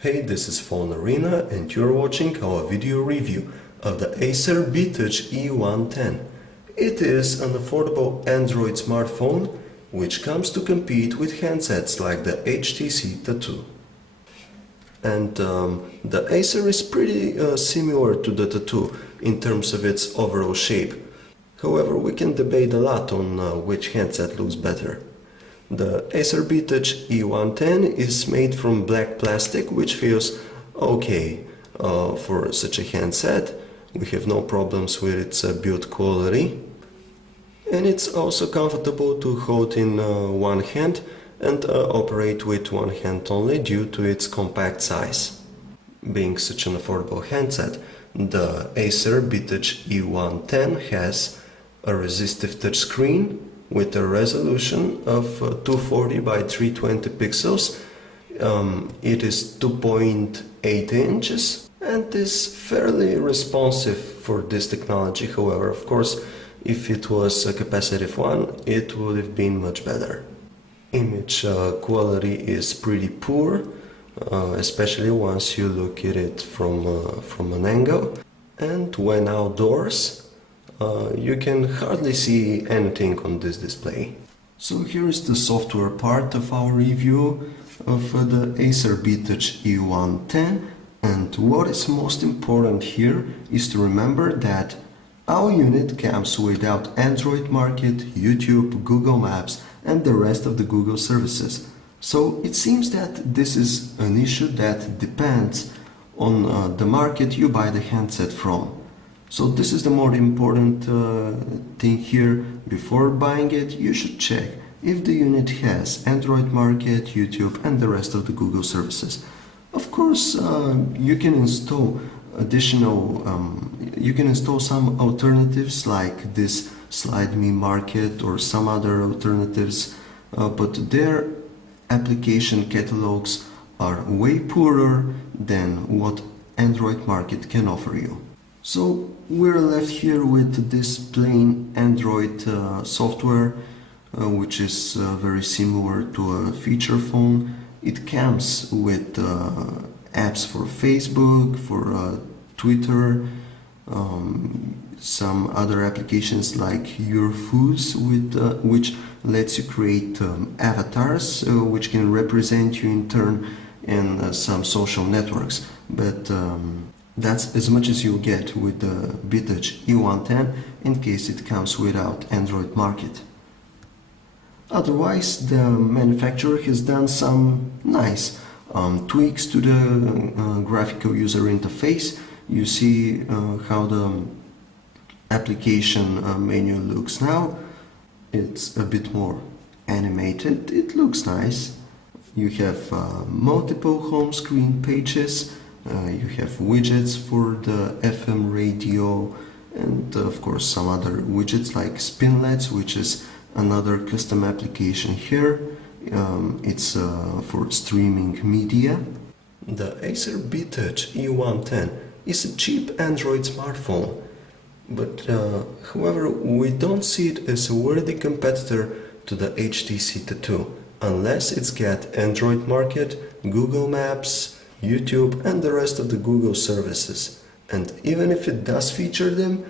Hey, this is Phone Arena and you're watching our video review of the Acer beTouch E110. It is an affordable Android smartphone which comes to compete with handsets like the HTC Tattoo. And the Acer is pretty similar to the Tattoo in terms of its overall shape. However, we can debate a lot on which handset looks better. The Acer beTouch E110 is made from black plastic, which feels okay for such a handset. We have no problems with its build quality. And it's also comfortable to hold in one hand and operate with one hand only due to its compact size. Being such an affordable handset, the Acer beTouch E110 has a resistive touchscreen with a resolution of 240 by 320 pixels. It is 2.8 inches and is fairly responsive for this technology. However, of course, if it was a capacitive one, it would have been much better. Image quality is pretty poor, especially once you look at it from an angle. And when outdoors, you can hardly see anything on this display. So here is the software part of our review of the Acer beTouch E110, and what is most important here is to remember that our unit comes without Android Market, YouTube, Google Maps and the rest of the Google services. So it seems that this is an issue that depends on the market you buy the handset from. So this is the more important thing here. Before buying it, you should check if the unit has Android Market, YouTube and the rest of the Google services. Of course, you can install some alternatives like this Slide Me Market or some other alternatives, but their application catalogs are way poorer than what Android Market can offer you. So we're left here with this plain Android software, which is very similar to a feature phone. It comes with apps for Facebook, for Twitter, some other applications like Your Foods, which lets you create avatars which can represent you in turn in some social networks. But that's as much as you'll get with the beTouch E110 in case it comes without Android Market. Otherwise, the manufacturer has done some nice tweaks to the graphical user interface. You see how the application menu looks now. It's a bit more animated. It looks nice. You have multiple home screen pages. You have widgets for the FM radio and of course some other widgets like Spinlets, which is another custom application here. It's for streaming media. The Acer beTouch E110 is a cheap Android smartphone, but however, we don't see it as a worthy competitor to the HTC Tattoo unless it's got Android Market, Google Maps, YouTube and the rest of the Google services. And even if it does feature them,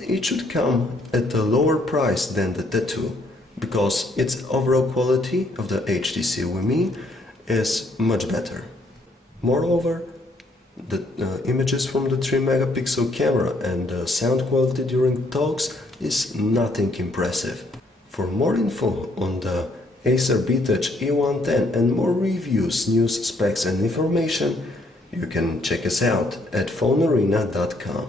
it should come at a lower price than the Tattoo, because its overall quality of the HTC is much better. Moreover, the images from the 3 megapixel camera and sound quality during talks is nothing impressive. For more info on the Acer beTouch E110 and more reviews, news, specs and information, you can check us out at phonearena.com.